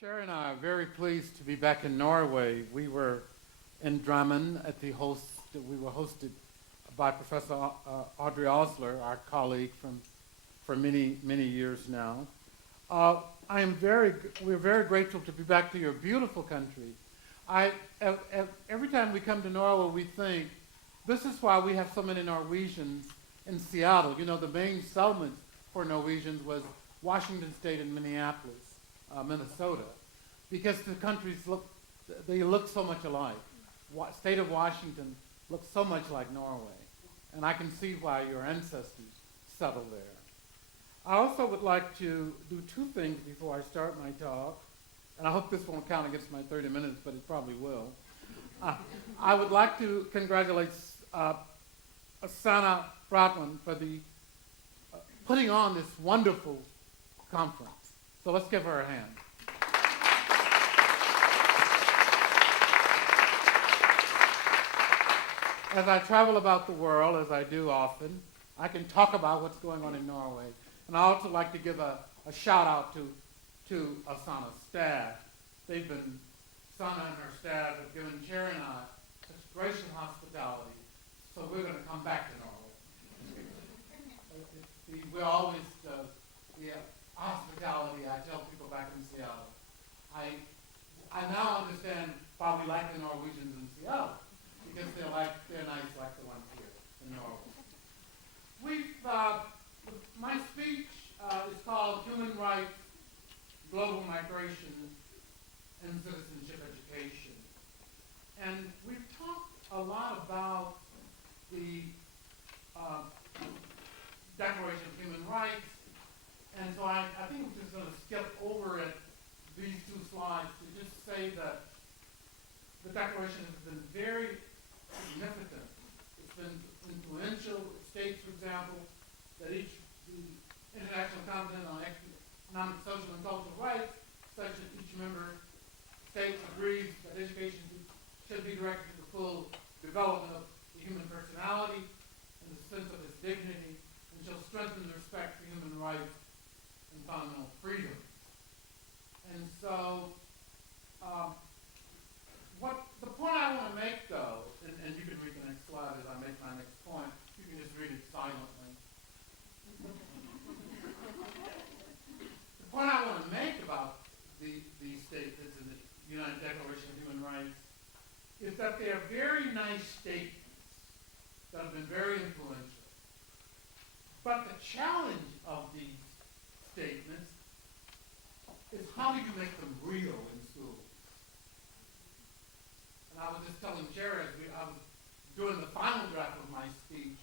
Sherry and I are very pleased to be back in Norway. We were in Drammen at we were hosted by Professor Audrey Osler, our colleague for many, many years now. Uh, we're very grateful to be back to your beautiful country. Every time we come to Norway, we think, this is why we have so many Norwegians in Seattle. You know, the main settlement for Norwegians was Washington State and Minneapolis, Minnesota, because they look so much alike. State of Washington looks so much like Norway, and I can see why your ancestors settled there. I also would like to do two things before I start my talk, and I hope this won't count against my 30 minutes, but it probably will. I would like to congratulate Sanna Bratland for putting on this wonderful conference. So let's give her a hand. As I travel about the world, as I do often, I can talk about what's going on in Norway. And I also like to give a shout out to Sanna's staff. Sanna and her staff have given Kerry and I such gracious hospitality, so we're going to come back to Norway. We're always, the hospitality I tell people back in Seattle. I now understand why we like the Norwegians in Seattle, because they're nice like the ones here in Norway. My speech is called Human Rights, Global Migration, and Citizenship Education. And we've talked a lot about the Declaration of Human Rights, and so I think I'm just going to skip over these two slides to just say that the Declaration has been very significant. It's been influential. It states, for example, that the International Covenant on Economic, Social, and Cultural Rights, such that each member state agrees that education should be directed to the full development of the human personality and the sense of its dignity, and shall strengthen the respect for human rights and fundamental freedoms. And so, the point I want to make, though, and you can read the next slide as I make my next point. You can just read it silently. The point I want to make about these statements in the United Declaration of Human Rights is that they are very nice statements that have been very influential. But the challenge of these statements is, how do you make them real in schools? And I was just telling Jared, I was doing the final draft of my speech,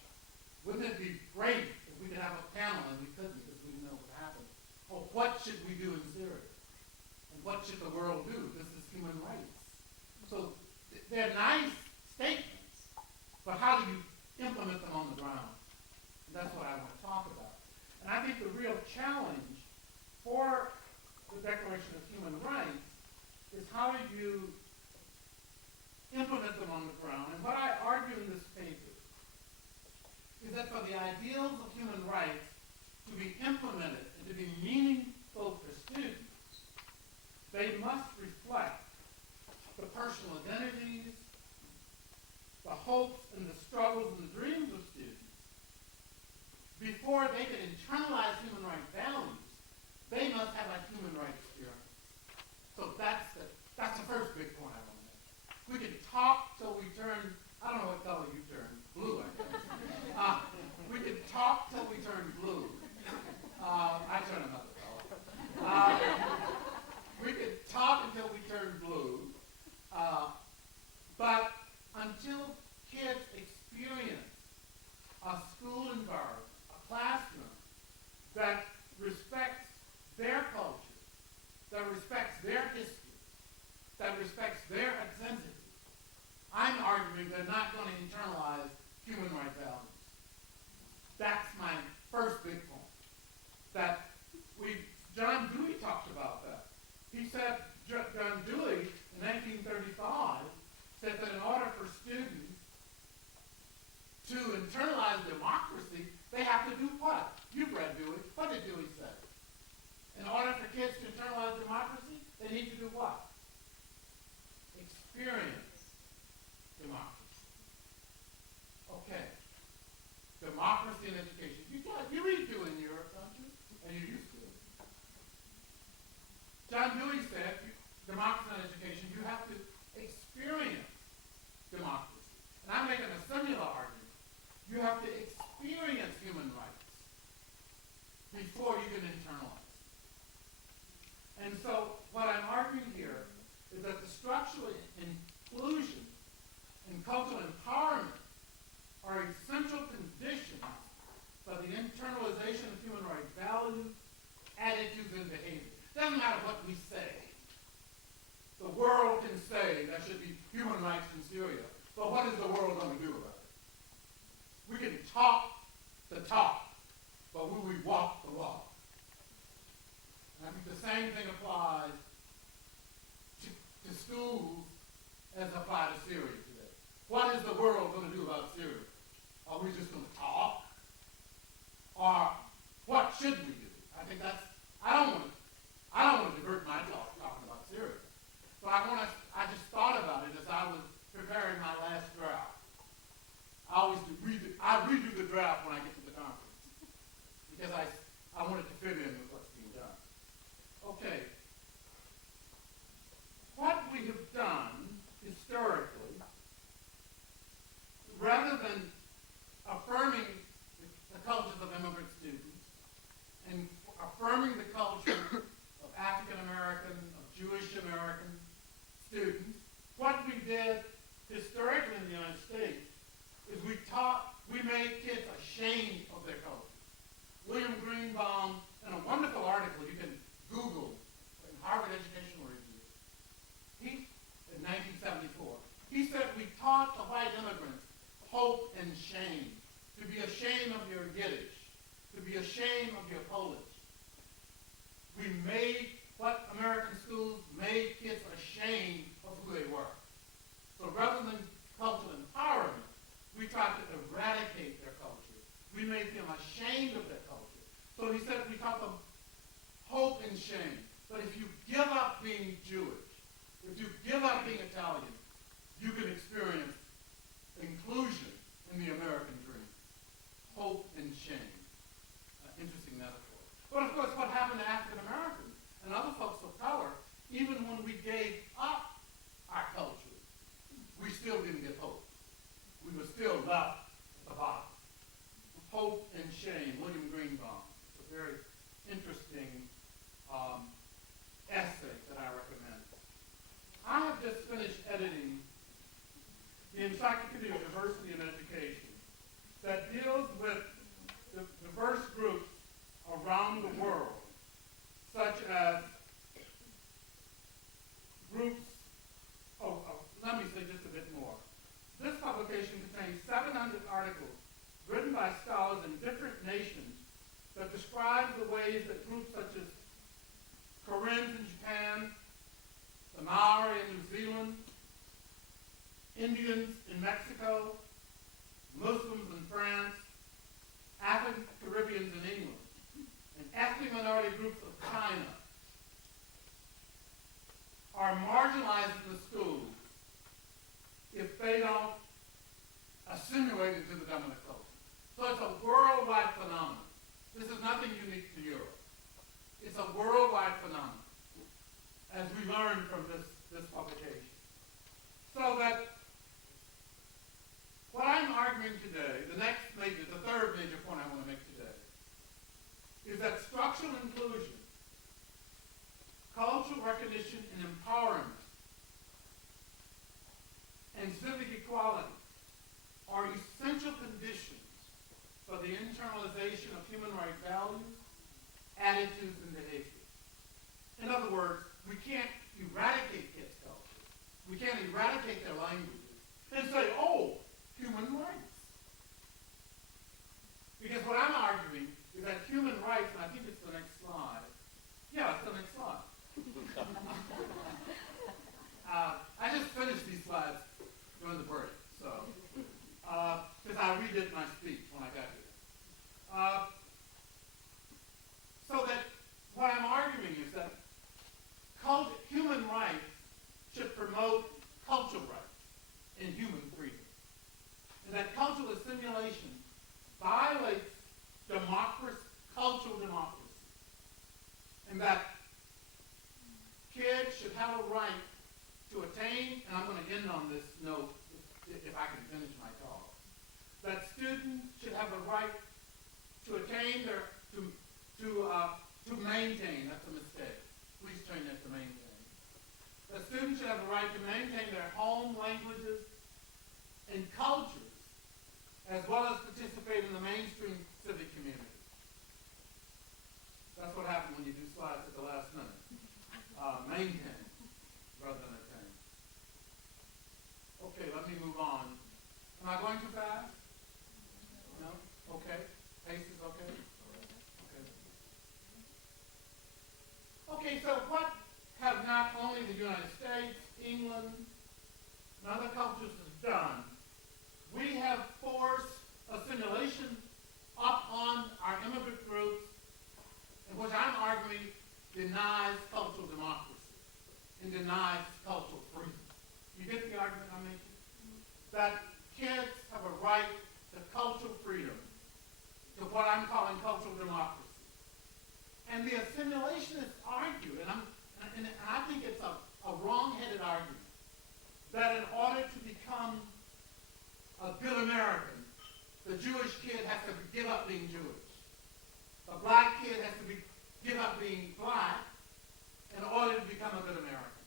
wouldn't it be great if we could have a panel, and we couldn't because we didn't know what happened. Well, what should we do in Syria? And what should the world do? This is human rights. So they're nice statements, but how do you implement them on the ground? And that's what I want to talk about. And I think the real challenge for the Declaration of Human Rights is, how do you implement them on the ground? And what I argue in this paper is that for the ideals of human rights to be implemented and to be meaningful for students, they must reflect the personal identities, the hopes and the struggles and the dreams of students. Before they can internalize human rights values, they must have a human rights experience. So that's the first big point I want to make. We can talk till we turn, I don't know what color you turn, blue, I guess. We can talk till we turn blue. before you can internalize. And so what I'm arguing here is that the structural inclusion and cultural empowerment are essential conditions for the internalization of human rights values, attitudes, and behavior. Doesn't matter what we say. The world can say there should be human rights in Syria, but what is the world going to do about it? We can talk the talk, but will we walk the walk? And I think the same thing applies to schools as applied to Syria today. What is the world going to do about Syria? Are we just going to talk? Or what should we do? I think that's, I don't want to divert my talk talking about Syria. But I just thought about it as I was preparing my last draft. I redo the draft when I get to the conference. Because I want it to fit in with what's being done. Okay. What we have done historically, rather than affirming the cultures of immigrant students and affirming the culture of African American, of Jewish American students, what we did historically in the United States is we made kids ashamed of their culture. William Greenbaum, in a wonderful article you can Google in Harvard Educational Review, in 1974, he said we taught the white immigrants hope and shame, to be ashamed of your Yiddish, to be ashamed of your Polish. We made what American schools made kids ashamed of who they were. So rather than cultural empowerment, we tried to eradicate their culture. We made them ashamed of their culture. So he said we taught them hope and shame. But if you give up being Jewish, if you give up being Italian, you can experience inclusion in the American dream. Hope and shame. Interesting metaphor. But of course, what happened to African Americans and other folks of color, even when we gave up our culture, we still didn't get hope. We were still left at the bottom. Hope and shame, William Greenbaum. It's a very interesting essay that I recommend. I have just finished editing the Encyclopedia of Diversity in Education that deals with the diverse groups around the world, such as groups let me say just a bit more. This publication contains 700 articles written by scholars in different nations that describe the ways that groups such as Koreans in Japan, the Maori in New Zealand, Indians in Mexico, Muslims in France, African Caribbeans in England, and ethnic minority groups of China are marginalized in the schools if they don't assimilate into the dominant culture. So it's a worldwide phenomenon. This is nothing unique to Europe. It's a worldwide phenomenon, as we learned from this publication. So that what I'm arguing today, the third major point I want to make today, is that structural inclusion, cultural recognition and empowerment, and civic equality are essential conditions for the internalization of human rights values, attitudes, and behaviors. In other words, we can't eradicate kids' culture. We can't eradicate their languages and say, oh, human rights. Because what I'm arguing is that human rights, and I think it's the next slide. Yeah, it's the next slide. I just finished these slides during the break, so because I redid my speech when I got here. So that what I'm arguing is that human rights should promote cultural rights and human freedom, and that cultural assimilation violates cultural democracy, and that kids should have a right to attain, and I'm going to end on this note if I can finish my talk, that students should have a right to attain to maintain rather than attain. Okay, let me move on. Am I going too fast? No? Okay. Pace is okay? Okay. Okay, so what have not only the United States, England, and other cultures has done, we have forced assimilation up on our immigrant groups, in which I'm arguing denies cultural democracy and denies cultural freedom. You get the argument I'm making? That kids have a right to cultural freedom, to what I'm calling cultural democracy. And the assimilationists argue, and I think it's a wrong-headed argument, that in order to become a good American, the Jewish kid has to give up being Jewish. The black kid has to give up being black in order to become a good American.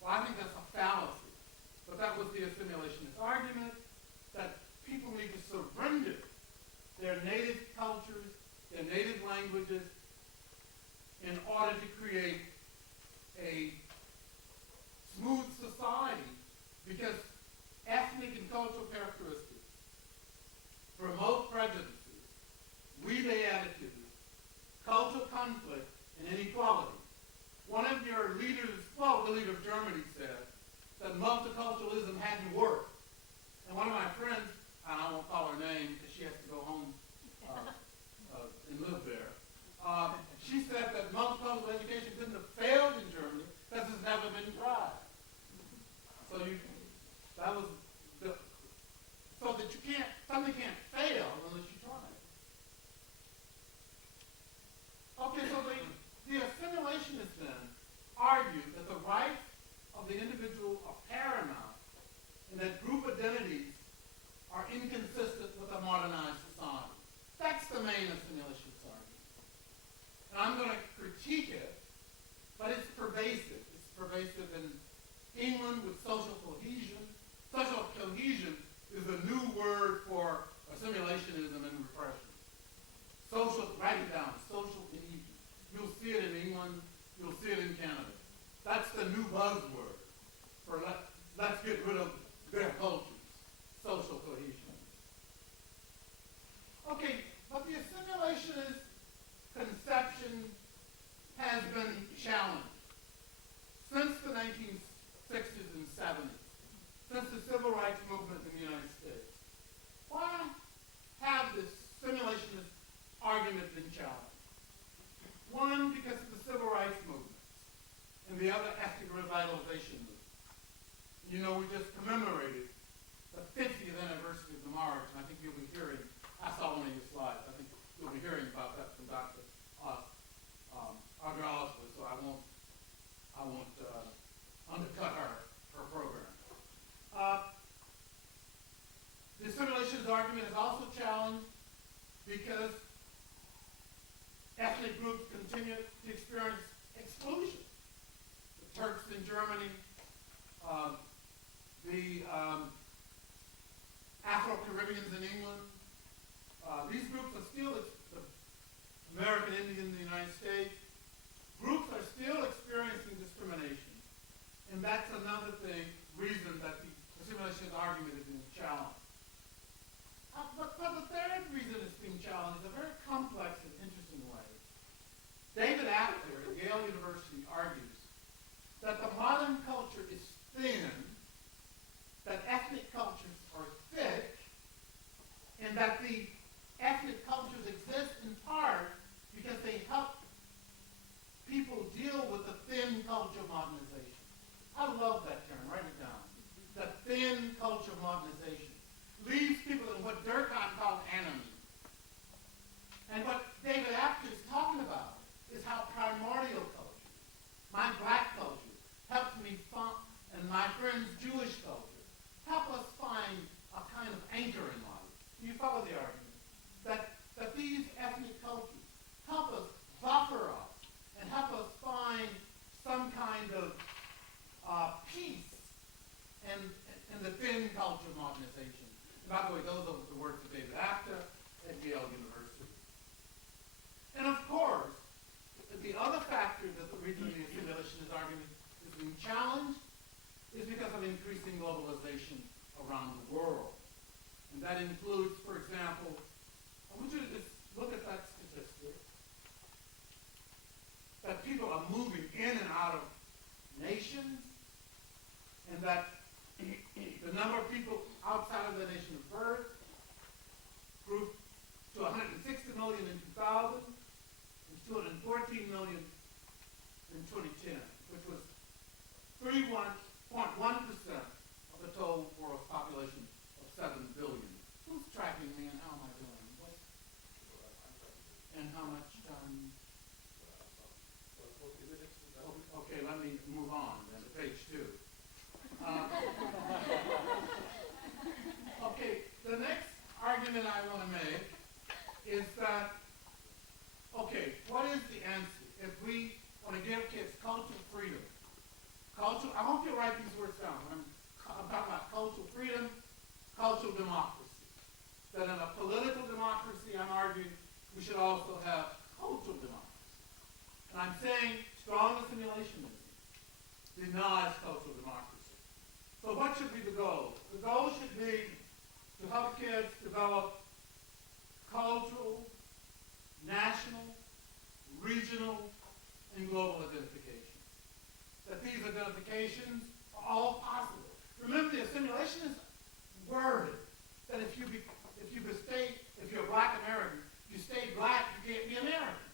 Well, I think that's a fallacy. But that was the assimilationist argument, that people need to surrender their native cultures, their native languages, in order to create a smooth society, because ethnic and cultural characteristics promote prejudices, relay attitudes, cultural conflict, and inequality. One of your leaders, well, the leader of Germany said that multiculturalism hadn't worked. And one of my friends, and I won't call her name because she has to go home and live there, she said that multicultural education couldn't have failed in Germany because it's never been tried. So that you can't, something can't fail unless you try it. Okay, so the assimilationists then argue that the rights of the individual are paramount and that group identities are inconsistent with a modernized society. That's the main assimilationist argument. And I'm going to critique it, but it's pervasive. It's pervasive in England with social cohesion. Social cohesion is a new word for assimilationism and repression. Write it down, social cohesion. You'll see it in England, you'll see it in Canada. That's the new buzzword for let's get rid of their cultures, social cohesion. Okay, but the assimilationist conception has been challenged since the 1960s and 70s, since the civil rights movement in the United States. Why have this assimilationist argument been challenged? One, because of the civil rights movement, and the other, ethnic revitalization movement. You know, we just commemorated the 50th anniversary of the march, and I think you'll be hearing, I saw one of your slides, I think you'll be hearing about that from Dr. Argyles, so I won't undercut her program. The assimilationist argument is also challenged because ethnic groups continue to experience exclusion. The Turks in Germany, the Afro-Caribbeans in England, these groups are still, the American Indians in the United States, groups are still experiencing discrimination. And that's another reason that the assimilationist argument is being challenged. But the third reason it's being challenged is a very complex and interesting way. David Apter at Yale University argues that the modern culture is thin, that ethnic cultures are thick, and that the ethnic cultures exist in part because they help people deal with the thin culture of modernization. I love that term. Write it down. The thin culture of modernization leaves people in what Durkheim called anomie. is being challenged is because of increasing globalization around the world. And that includes, for example, I want you to just look at that statistic, that people are moving in and out of nations, and that the number of people outside of the nation of birth grew to 160 million in 2000 and 214 million in 2010, which was 31.1% of the total world population of 7 billion. Who's tracking me and how am I doing? And how much time? Okay, let me move on then to page 2. Okay, the next argument I want to make is that, okay, what is the answer if we want to give kids cultural freedom? I hope you write these words down. I'm talking about cultural freedom, cultural democracy. That in a political democracy, I'm arguing we should also have cultural democracy. And I'm saying strong assimilationism denies cultural democracy. So what should be the goal? The goal should be to help kids develop cultural, national, regional, and global identifications. That these identifications are all possible. Remember, the assimilationist word that if you're Black American, you stay Black, you can't be American.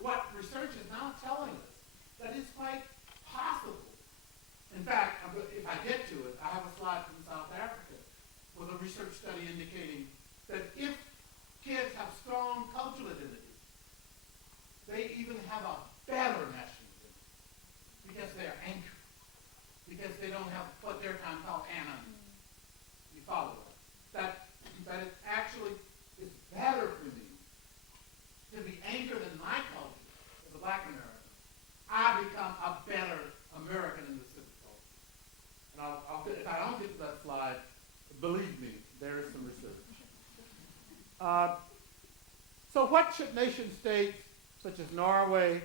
What research is now telling us that it's quite possible. In fact, if I get to it, I have a slide from South Africa with a research study indicating that if kids have strong cultural identity, they even have a better national identity because they're anchored, because they don't have what their time called anonymity. You follow that? That it actually is better for me to be anchored in my culture as a Black American. I become a better American in the civic culture. And if I don't get to that slide, believe me, there is some research. So what should nation states such as Norway,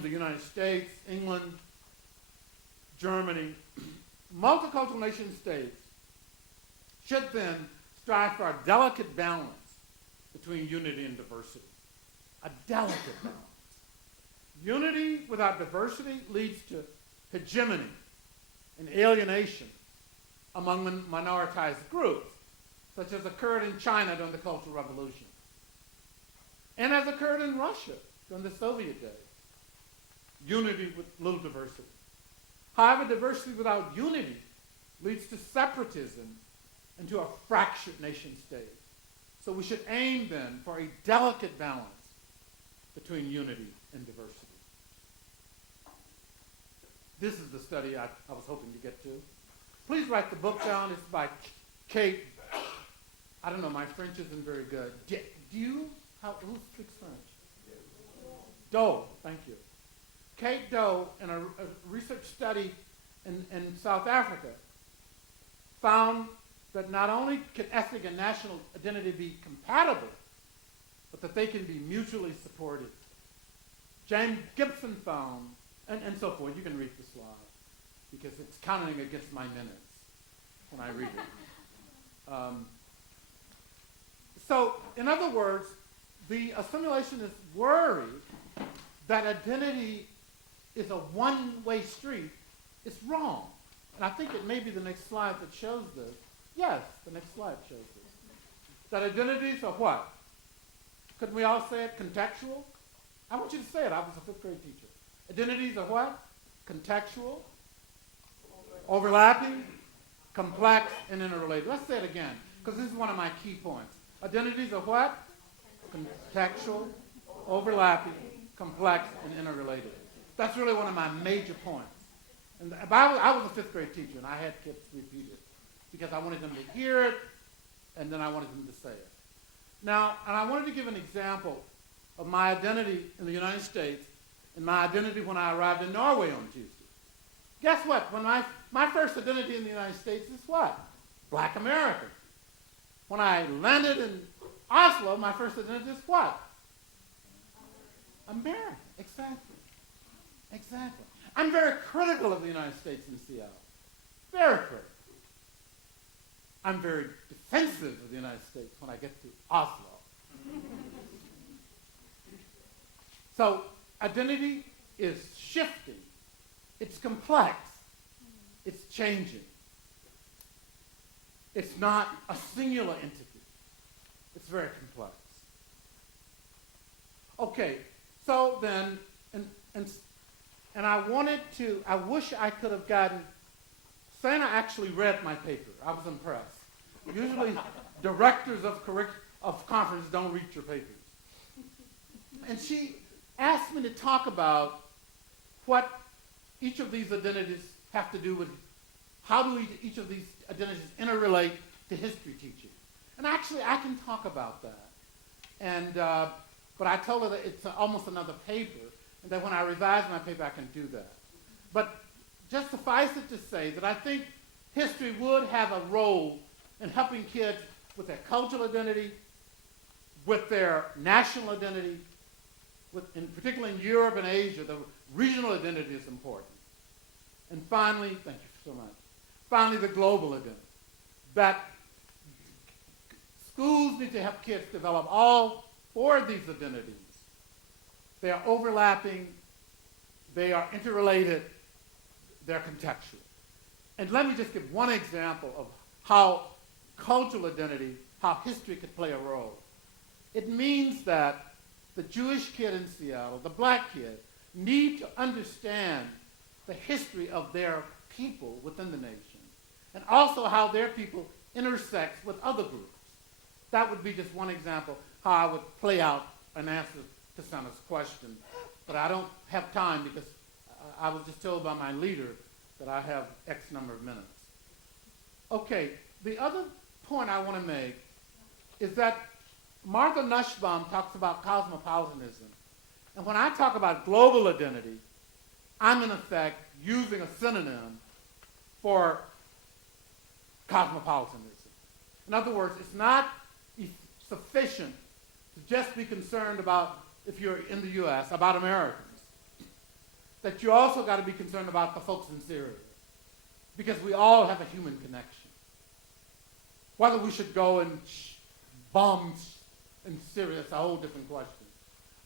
the United States, England, Germany, multicultural nation states should then strive for a delicate balance between unity and diversity. A delicate balance. Unity without diversity leads to hegemony and alienation among minoritized groups, such as occurred in China during the Cultural Revolution, and as occurred in Russia during the Soviet days. Unity with little diversity. However, diversity without unity leads to separatism and to a fractured nation state. So we should aim then for a delicate balance between unity and diversity. This is the study I was hoping to get to. Please write the book down. It's by Kate. I don't know, my French isn't very good. Who speaks French? Doe, thank you. Kate Doe, in a research study in South Africa, found that not only can ethnic and national identity be compatible, but that they can be mutually supportive. James Gibson found, and so forth. You can read the slide, because it's counting against my minutes when I read it. So, in other words, the assimilationists worry that identity is a one-way street. It's wrong. And I think it may be the next slide that shows this. Yes, the next slide shows this. That identities are what? Couldn't we all say it? Contextual? I want you to say it. I was a fifth grade teacher. Identities are what? Contextual, overlapping, complex, and interrelated. Let's say it again, because this is one of my key points. Identities are what? Contextual, overlapping, complex, and interrelated. That's really one of my major points. And I was a fifth grade teacher, and I had kids repeat it because I wanted them to hear it, and then I wanted them to say it. Now, and I wanted to give an example of my identity in the United States and my identity when I arrived in Norway on Tuesday. Guess what? When my first identity in the United States is what? Black American. When I landed in Oslo, my first identity is what? American. Exactly. Exactly. I'm very critical of the United States in Seattle. Very critical. I'm very defensive of the United States when I get to Oslo. So identity is shifting. It's complex. It's changing. It's not a singular entity. It's very complex. Okay, so then, and I wish I could have gotten, Santa actually read my paper. I was impressed. Usually directors of conferences don't read your papers. And she asked me to talk about what each of these identities have to do with, how do each of these identities interrelate to history teaching. And actually, I can talk about that. And, but I told her that it's almost another paper, and that when I revise my paper, I can do that. But just suffice it to say that I think history would have a role in helping kids with their cultural identity, with their national identity, particularly in Europe and Asia, the regional identity is important. And finally, thank you so much, finally the global identity. That schools need to help kids develop all four of these identities. They are overlapping, they are interrelated, they're contextual. And let me just give one example of how cultural identity, how history could play a role. It means that the Jewish kid in Seattle, the black kid, need to understand the history of their people within the nation, and also how their people intersect with other groups. That would be just one example how I would play out an answer to Santa's question. But I don't have time because I was just told by my leader that I have X number of minutes. Okay, the other point I want to make is that Martha Nussbaum talks about cosmopolitanism. And when I talk about global identity, I'm in effect using a synonym for cosmopolitanism. In other words, it's not sufficient to just be concerned about, if you're in the U.S., about Americans. That you also got to be concerned about the folks in Syria, because we all have a human connection. Whether we should go and bomb in Syria is a whole different question.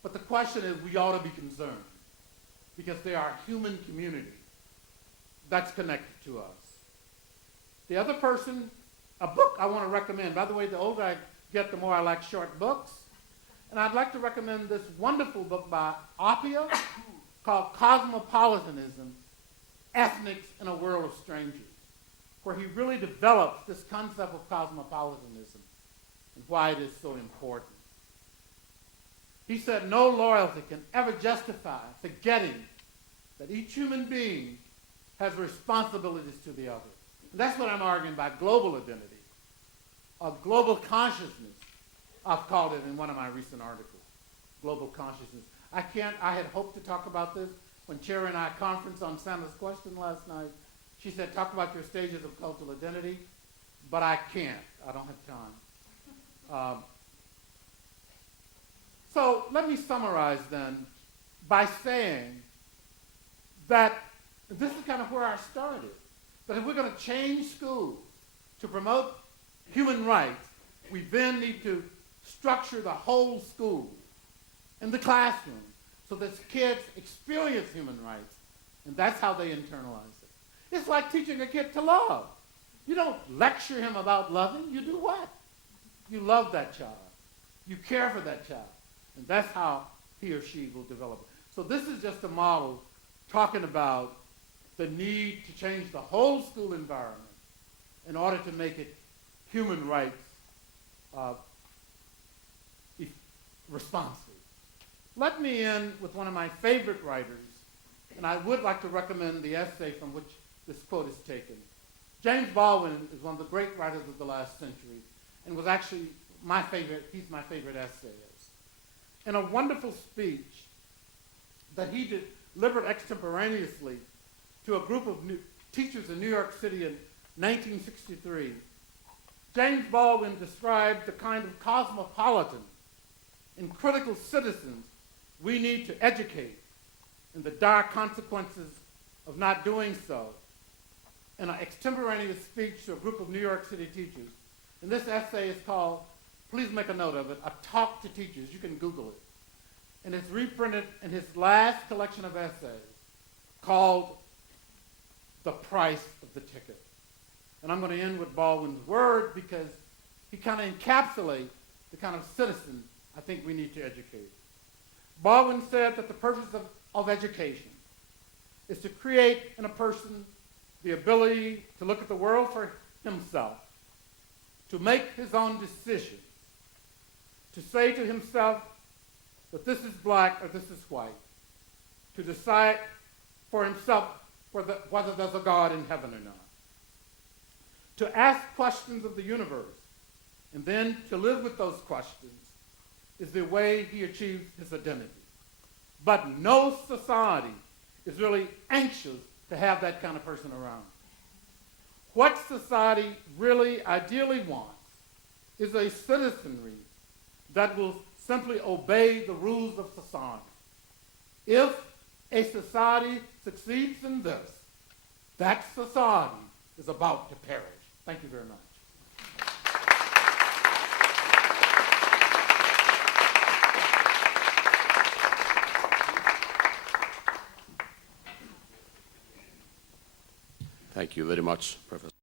But the question is, we ought to be concerned, because they are a human community that's connected to us. The other person, a book I want to recommend. By the way, the older I get, the more I like short books. And I'd like to recommend this wonderful book by Appia called Cosmopolitanism, Ethnics in a World of Strangers, where he really develops this concept of cosmopolitanism and why it is so important. He said, no loyalty can ever justify forgetting that each human being has responsibilities to the other. And that's what I'm arguing by global identity, or global consciousness, I've called it in one of my recent articles, global consciousness. I had hoped to talk about this when Kerry and I conferenced on Santa's question last night. She said, talk about your stages of cultural identity, but I can't. I don't have time. So let me summarize then by saying that this is kind of where I started. That if we're going to change schools to promote human rights, we then need to structure the whole school in the classroom so that kids experience human rights, and that's how they internalize it. It's like teaching a kid to love. You don't lecture him about loving. You do what? You love that child. You care for that child. And that's how he or she will develop it. So this is just a model talking about the need to change the whole school environment in order to make it human rights responsive. Let me end with one of my favorite writers, and I would like to recommend the essay from which this quote is taken. James Baldwin is one of the great writers of the last century, and was actually my favorite, he's my favorite essayist. In a wonderful speech that he delivered extemporaneously to a group of teachers in New York City in 1963, James Baldwin described the kind of cosmopolitan and critical citizens we need to educate in the dire consequences of not doing so in an extemporaneous speech to a group of New York City teachers. And this essay is called, please make a note of it, A Talk to Teachers. You can Google it. And it's reprinted in his last collection of essays called The Price of the Ticket. And I'm going to end with Baldwin's word because he kind of encapsulates the kind of citizen I think we need to educate. Baldwin said that the purpose of education is to create in a person the ability to look at the world for himself, to make his own decision, to say to himself that this is black or this is white, to decide for himself whether there's a God in heaven or not, to ask questions of the universe, and then to live with those questions is the way he achieves his identity. But no society is really anxious to have that kind of person around. What society really ideally wants is a citizenry that will simply obey the rules of society. If a society succeeds in this, that society is about to perish. Thank you very much. Thank you very much, Professor.